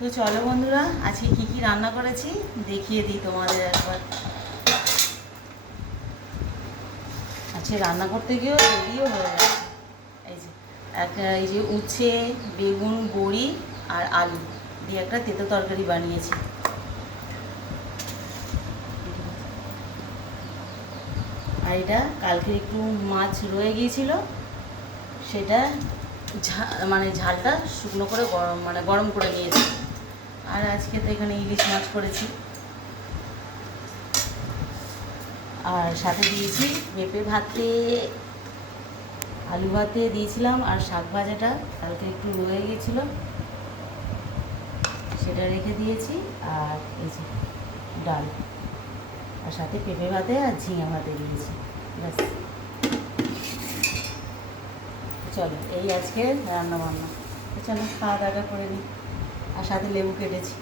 তো চলো বন্ধুরা, আজকে কি কি রান্না করেছি দেখিয়ে দিই তোমাদের একবার। আজকে রান্না করতে গিয়েও দেরিও হয়ে গেছে। এই যে উচ্ছে, বেগুন, বড়ি আর আলু দিয়ে একটা তেতো তরকারি বানিয়েছি। আর এটা কালকে একটু মাছ রয়ে গিয়েছিল, সেটা ঝালটা শুকনো করে গরম করে নিয়েছি। আর আজকে তো এখানে ইলিশ মাছ করেছি, আর সাথে দিয়েছি পেঁপে ভাতে, আলু ভাতে দিয়েছিলাম, আর শাক ভাজাটা কালকে একটু রয়ে গিয়েছিলো সেটা রেখে দিয়েছি। আর এই যে ডাল, আর সাথে পেঁপে ভাতে আর ঝিঙে ভাতে দিয়েছি। ব্যাস, চলো এই আজকে রান্না বান্না। চলো খাওয়া দাওয়া করে নিই, আর সাথে লেবু কেটেছি।